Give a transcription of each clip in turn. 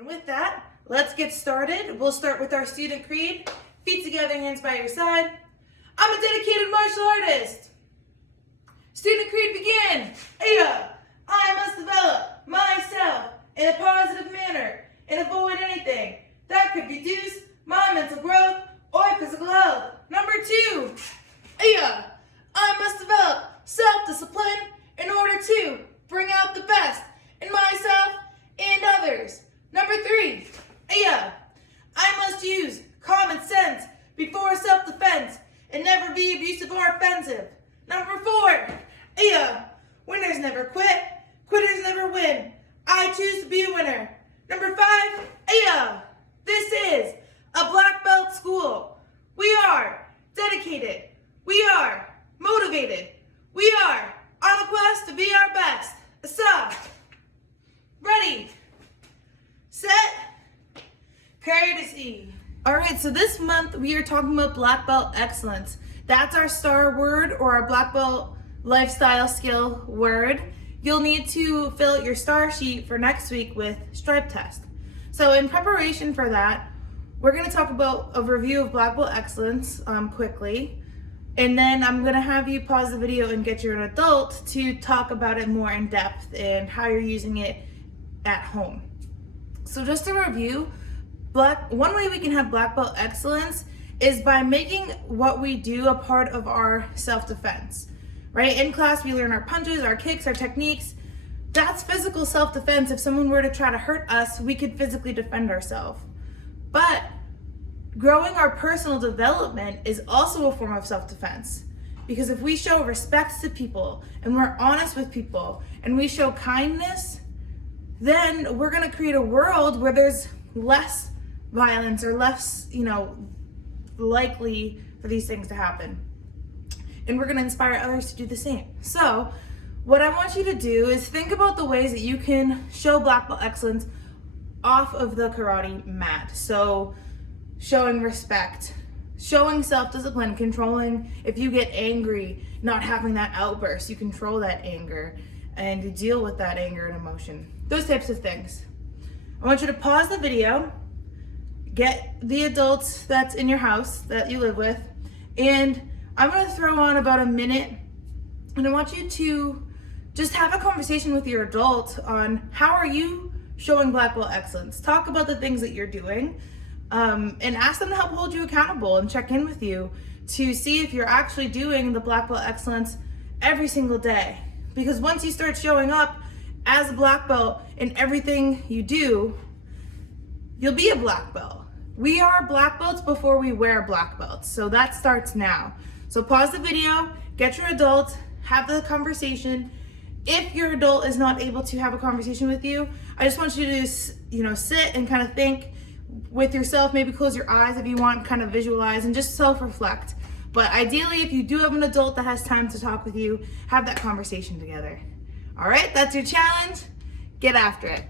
And with that, let's get started. We'll start with our student creed. Feet together, hands by your side. I'm a dedicated martial artist. Student creed begin. I must develop myself in a positive manner and avoid anything that could reduce my mental growth or physical health. Number 2. I must develop self-discipline in order to bring out the best in myself and others. Number 3. I must use common sense before self-defense and never be abusive or offensive. Number 4. Winners never quit, quitters never win. I choose to be a winner. Number 5. This is a black belt school. We are dedicated. We are motivated. We are on a quest to be our best. So, ready, set, courtesy. All right, so this month we are talking about black belt excellence. That's our star word or our black belt lifestyle skill word. You'll need to fill out your star sheet for next week with stripe test. So in preparation for that, we're going to talk about a review of black belt excellence quickly. And then I'm going to have you pause the video and get your adult to talk about it more in depth and how you're using it at home. So just to review, one way we can have black belt excellence is by making what we do a part of our self-defense, right? In class, we learn our punches, our kicks, our techniques. That's physical self-defense. If someone were to try to hurt us, we could physically defend ourselves. But growing our personal development is also a form of self-defense, because if we show respect to people and we're honest with people and we show kindness, then we're going to create a world where there's less violence or less, likely for these things to happen. And we're going to inspire others to do the same. So what I want you to do is think about the ways that you can show black belt excellence off of the karate mat. So showing respect, showing self-discipline, controlling, if you get angry, not having that outburst, you control that anger and you deal with that anger and emotion. Those types of things. I want you to pause the video, get the adults that's in your house that you live with, and I'm going to throw on about a minute, and I want you to just have a conversation with your adult on how are you showing black belt excellence. Talk about the things that you're doing, and ask them to help hold you accountable and check in with you to see if you're actually doing the black belt excellence every single day. Because once you start showing up as a black belt in everything you do, you'll be a black belt. We are black belts before we wear black belts. So that starts now. So pause the video, get your adult, have the conversation. If your adult is not able to have a conversation with you, I just want you to, sit and kind of think with yourself, maybe close your eyes if you want, kind of visualize and just self-reflect. But ideally, if you do have an adult that has time to talk with you, have that conversation together. All right, that's your challenge. Get after it.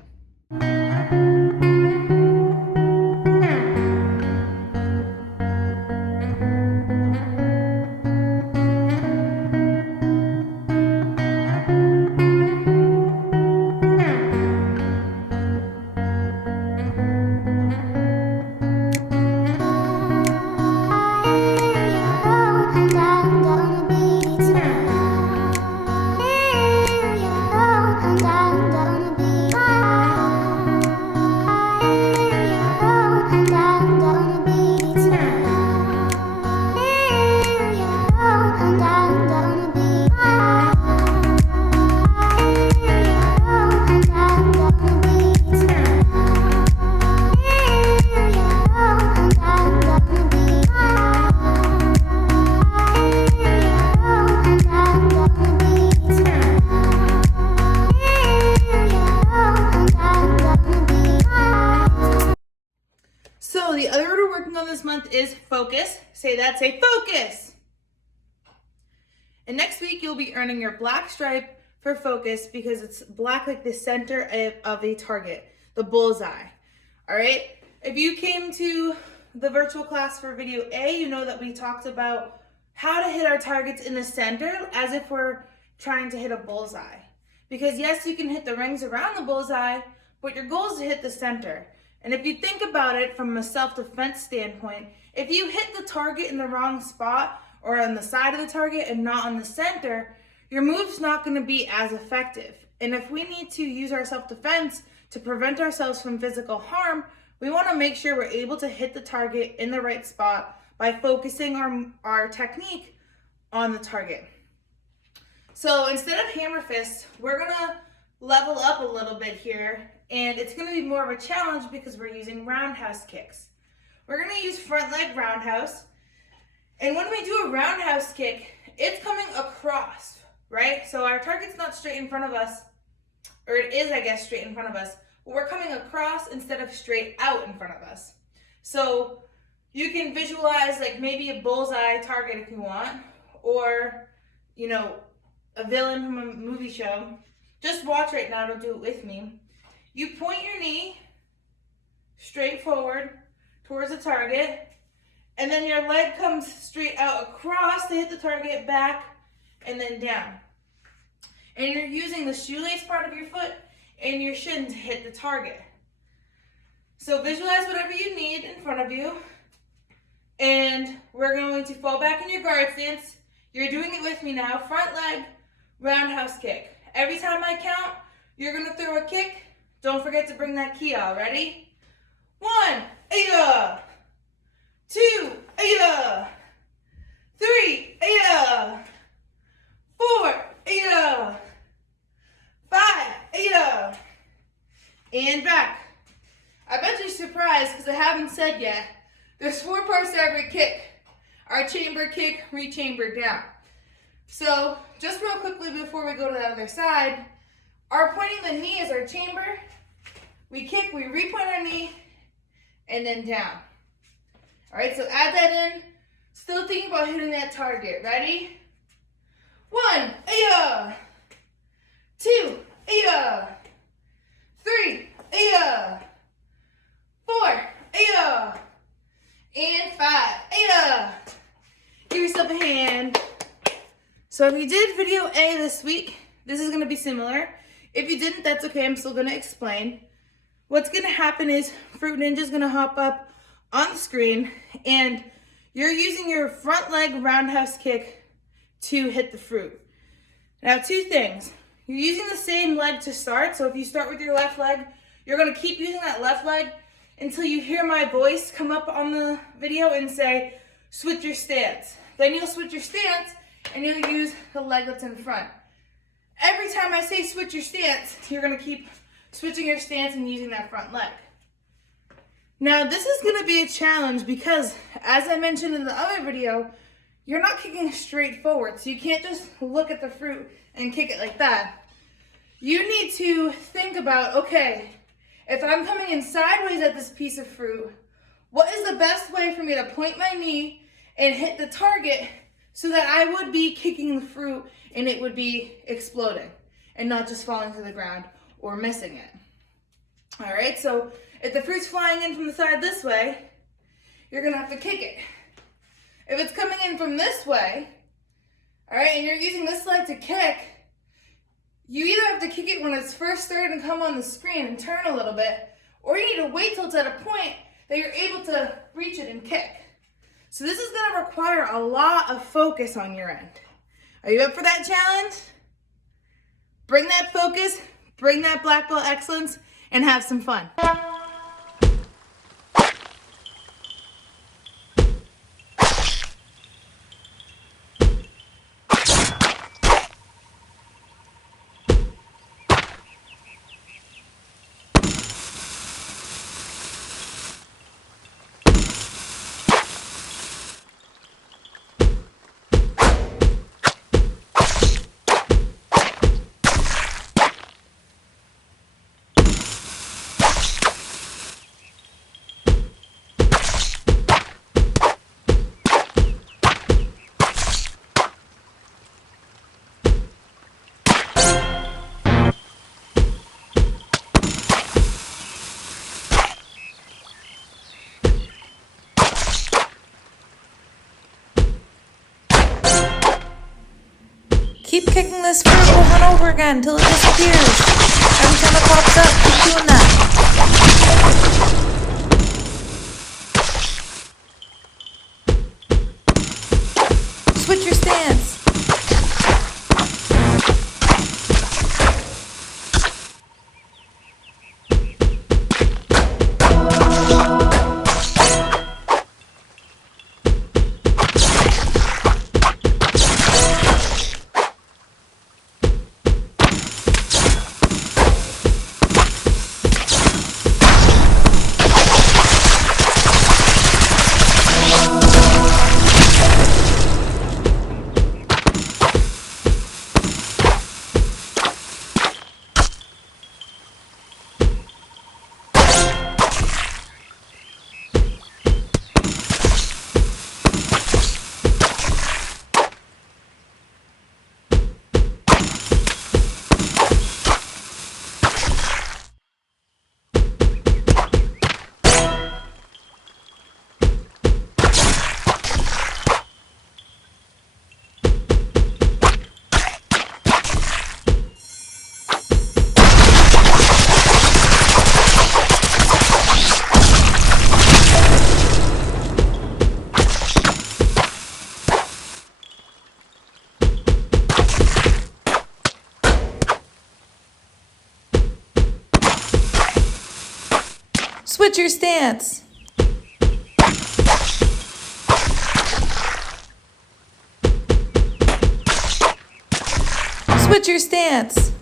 So the other word we're working on this month is focus. Say that, say focus. And next week you'll be earning your black stripe for focus because it's black like the center of a target, the bullseye. All right. If you came to the virtual class for video A, you know that we talked about how to hit our targets in the center as if we're trying to hit a bullseye. Because yes, you can hit the rings around the bullseye, but your goal is to hit the center. And if you think about it from a self-defense standpoint, if you hit the target in the wrong spot or on the side of the target and not on the center, your move's not going to be as effective. And if we need to use our self-defense to prevent ourselves from physical harm, we want to make sure we're able to hit the target in the right spot by focusing our technique on the target. So instead of hammer fists, we're going to level up a little bit here, and it's going to be more of a challenge because we're using roundhouse kicks. We're going to use front leg roundhouse, and when we do a roundhouse kick, it's coming across, right? So our target's not straight in front of us, or it is, I guess, straight in front of us, but we're coming across instead of straight out in front of us. So you can visualize like maybe a bullseye target if you want, or, you know, a villain from a movie show. Just watch right now, don't do it with me. You point your knee straight forward towards the target, and then your leg comes straight out across to hit the target, back, and then down. And you're using the shoelace part of your foot and your shin to hit the target. So visualize whatever you need in front of you, and we're going to fall back in your guard stance. You're doing it with me now. Front leg, roundhouse kick. Every time I count, you're going to throw a kick. Don't forget to bring that key out. Ready? 1, 2, 3, 4, 5, and back. I bet you're surprised because I haven't said yet. There's 4 parts to every kick. Our chamber kick, re-chamber down. So just real quickly before we go to the other side, our pointing the knee is our chamber. We kick, we re-point our knee, and then down. All right, so add that in. Still thinking about hitting that target. Ready? 1, 2, 3, 4, and 5. Give yourself a hand. So if you did video A this week, this is going to be similar. If you didn't, that's okay. I'm still going to explain. What's going to happen is Fruit Ninja is going to hop up on the screen, and you're using your front leg roundhouse kick to hit the fruit. Now, 2 things. You're using the same leg to start. So if you start with your left leg, you're going to keep using that left leg until you hear my voice come up on the video and say, switch your stance. Then you'll switch your stance and you'll use the leg that's in front. Every time I say switch your stance, you're going to keep switching your stance and using that front leg. Now, this is going to be a challenge because, as I mentioned in the other video, you're not kicking straight forward. So you can't just look at the fruit and kick it like that. You need to think about, okay, if I'm coming in sideways at this piece of fruit, what is the best way for me to point my knee and hit the target so that I would be kicking the fruit and it would be exploding and not just falling to the ground or missing it. All right, so if the fruit's flying in from the side this way, you're gonna have to kick it. If it's coming in from this way, all right, and you're using this leg to kick, you either have to kick it when it's first starting to come on the screen and turn a little bit, or you need to wait till it's at a point that you're able to reach it and kick. So this is going to require a lot of focus on your end. Are you up for that challenge? Bring that focus, bring that black belt excellence, and have some fun. Keep kicking this fruit over and over again until it disappears. Every time it pops up, keep doing that. Switch your stance. Switch your stance. Switch your stance.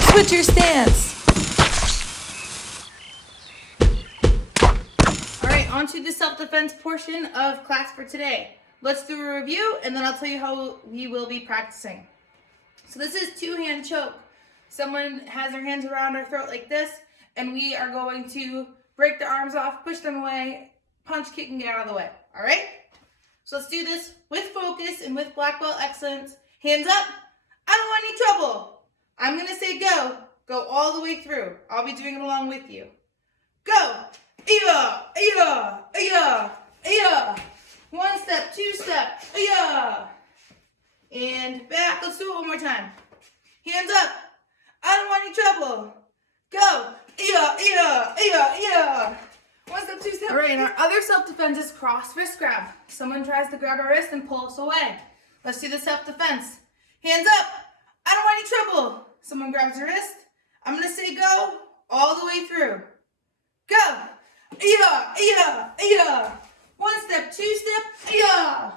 Switch your stance. All right, on to the self-defense portion of class for today. Let's do a review and then I'll tell you how we will be practicing. So this is two-hand choke. Someone has their hands around our throat like this, and we are going to break their arms off, push them away, punch, kick, and get out of the way. All right? So let's do this with focus and with black belt excellence. Hands up. I don't want any trouble. I'm going to say go. Go all the way through. I'll be doing it along with you. Go. Yeah, yeah, yeah, yeah. One step, two step, yeah. And back. Let's do it one more time. Hands up. I don't want any trouble. Go. Yeah, yeah, yeah, yeah. One step, two step. All right, and our other self-defense is cross wrist grab. Someone tries to grab our wrist and pull us away. Let's do the self-defense. Hands up. I don't want any trouble. Someone grabs your wrist. I'm going to say go all the way through. Go. Yeah, yeah, yeah. One step, two step, yeah.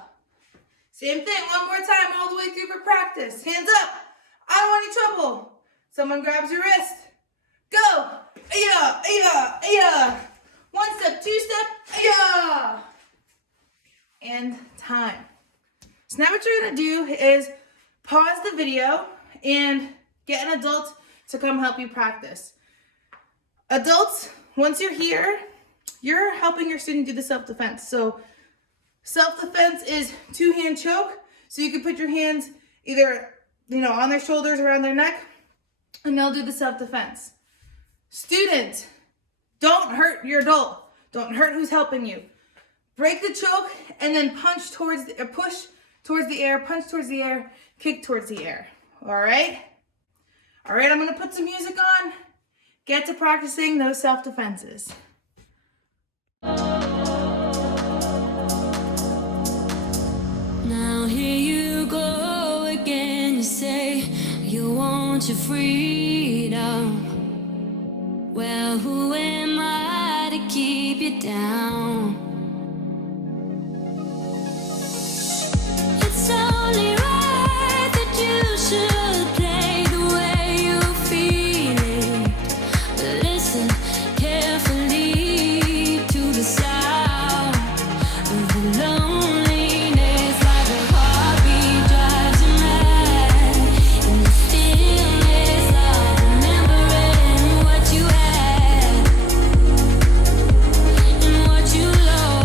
Same thing, one more time, all the way through for practice. Hands up. I don't want any trouble. Someone grabs your wrist. Go. Yeah, yeah, yeah. One step, two step, yeah. And time. So now what you're going to do is pause the video and get an adult to come help you practice. Adults, once you're here, you're helping your student do the self-defense. So self-defense is two-hand choke. So you can put your hands either, on their shoulders, around their neck, and they'll do the self-defense. Student, don't hurt your adult. Don't hurt who's helping you. Break the choke and then push towards the air, punch towards the air, kick towards the air. All right? All right, I'm going to put some music on. Get to practicing those self-defenses. Now here you go again. You say you want your freedom. Well, who am I to keep you down? It's only right that you should play the way you feel it. But listen carefully to the sound of the loneliness, like a heartbeat drives you mad. In the stillness of remembering what you had and what you lost.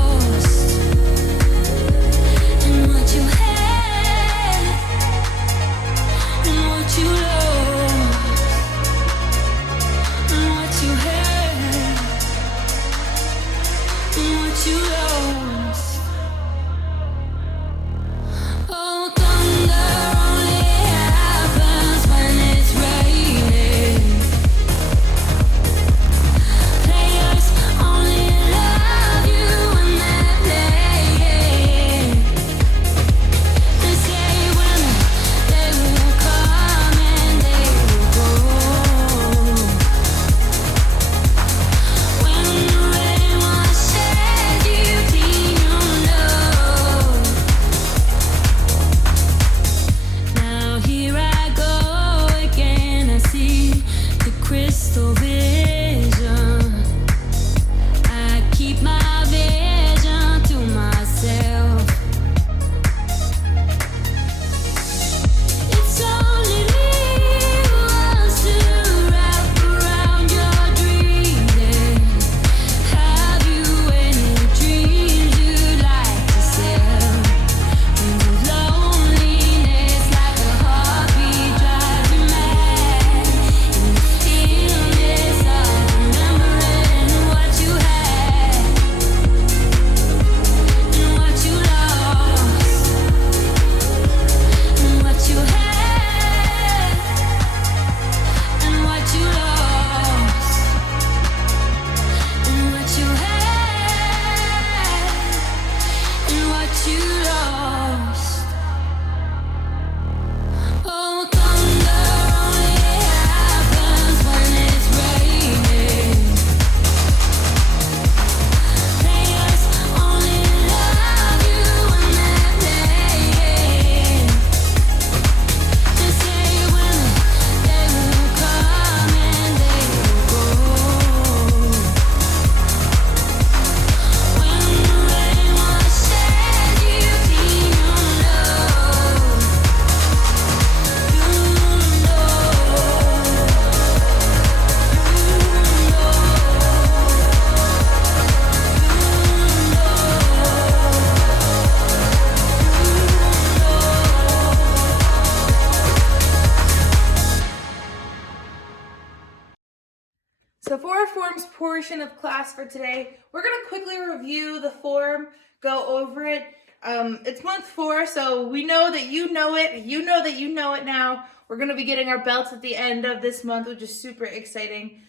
portion of class for today. We're gonna quickly review the form, go over it. It's month 4, so we know that you know it. You know that you know it now. We're gonna be getting our belts at the end of this month, which is super exciting.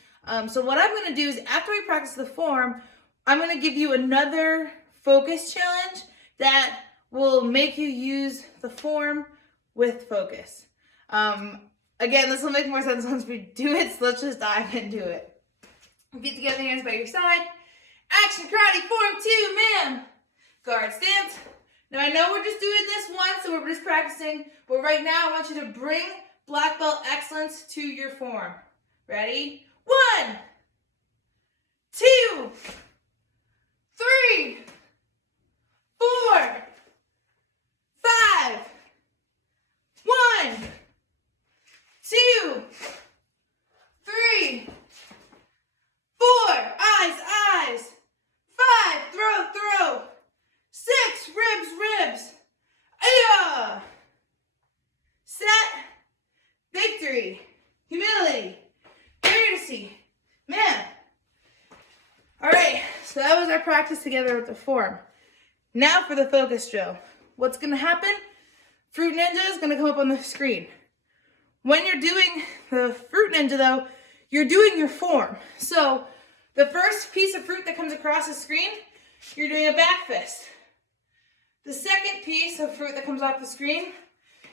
So what I'm gonna do is after we practice the form, I'm gonna give you another focus challenge that will make you use the form with focus. Again, this will make more sense once we do it, so let's just dive into it. Feet together, hands by your side. Action karate, form 2, ma'am. Guard stance. Now I know we're just doing this once, so we're just practicing, but right now I want you to bring black belt excellence to your form. Ready? 1, 2, 3, 4, 5. 1, 2, 3, 4. Eyes. 5. Throw. 6. Ribs. Ayah. Set. Victory. Humility. Courtesy. Man. All right. So that was our practice together with the form. Now for the focus drill. What's going to happen? Fruit Ninja is going to come up on the screen. When you're doing the Fruit Ninja, though, you're doing your form. So the first piece of fruit that comes across the screen, you're doing a back fist. The second piece of fruit that comes off the screen,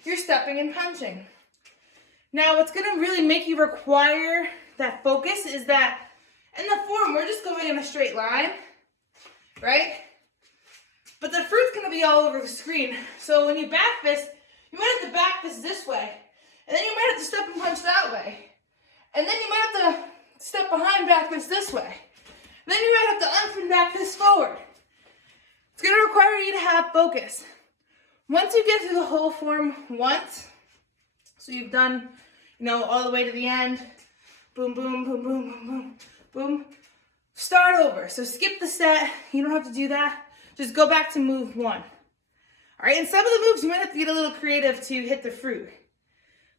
you're stepping and punching. Now, what's going to really make you require that focus is that in the form, we're just going in a straight line, right? But the fruit's going to be all over the screen. So when you back fist, you might have to back fist this way. And then you might have to step and punch that way. And then you might have to step behind back fist this way. And then you might have to unfin back fist forward. It's going to require you to have focus. Once you get through the whole form once, so you've done, all the way to the end, boom, boom, boom, boom, boom, boom, boom, start over. So skip the set. You don't have to do that. Just go back to move 1. All right, in some of the moves, you might have to get a little creative to hit the fruit.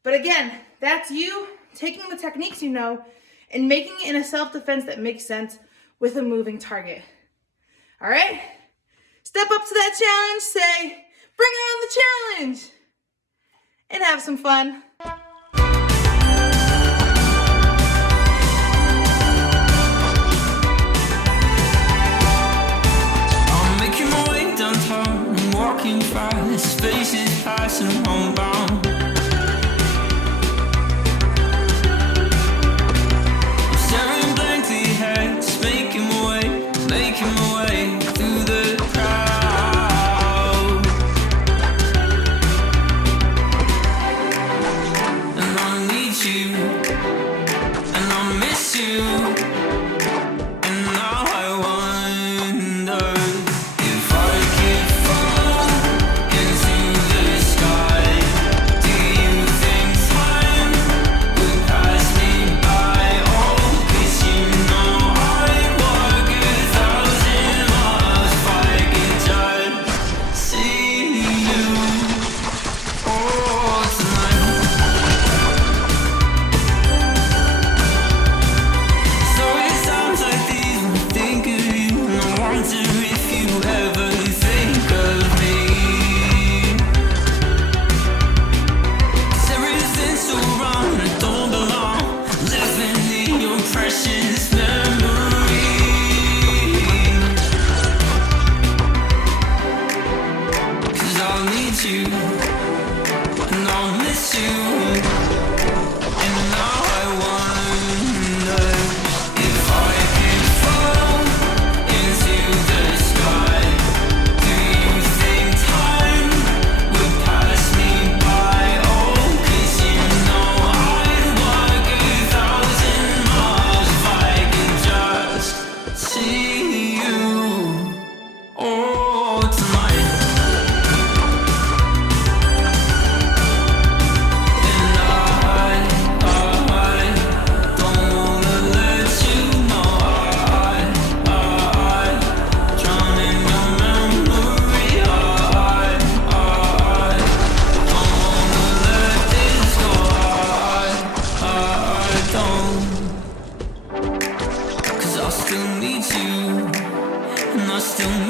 But again, that's you taking the techniques you know and making it in a self-defense that makes sense with a moving target. All right? Step up to that challenge, say, bring on the challenge, and have some fun. Walking fast, faces passing homebound. Staring blankly ahead, making my way through the crowd. And I need you, and I miss you. And now I wonder if I could fall into the sky. Do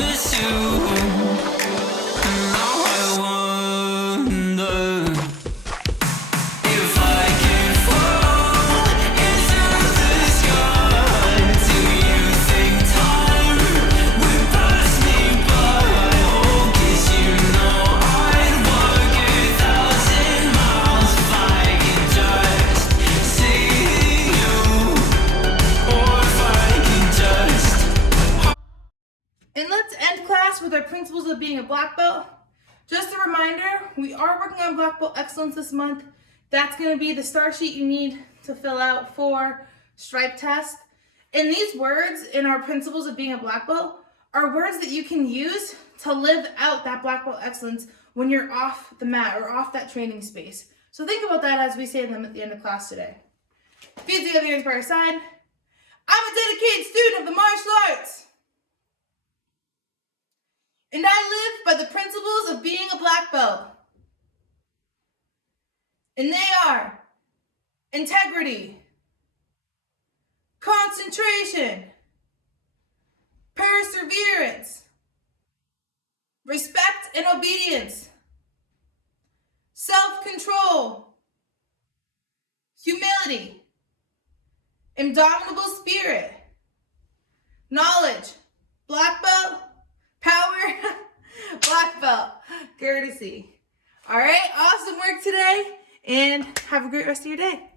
miss you. Now I wonder if I can fall into the sky. Do you think time would pass me by? Oh, 'cause you know I'd walk 1,000 miles if I could just see you, or if I could just. And let's end class with our principles of being a black belt. Just a reminder, we are working on Black Belt Excellence this month. That's going to be the star sheet you need to fill out for stripe test. And these words in our principles of being a black belt are words that you can use to live out that Black Belt Excellence when you're off the mat or off that training space. So think about that as we say them at the end of class today. Feet together, hands by your side. I'm a dedicated student of the martial arts. And I live by the principles of being a black belt. And they are integrity, concentration, perseverance, respect and obedience, self-control, humility, indomitable spirit, knowledge, black belt, power, black belt, courtesy. All right, awesome work today, and have a great rest of your day.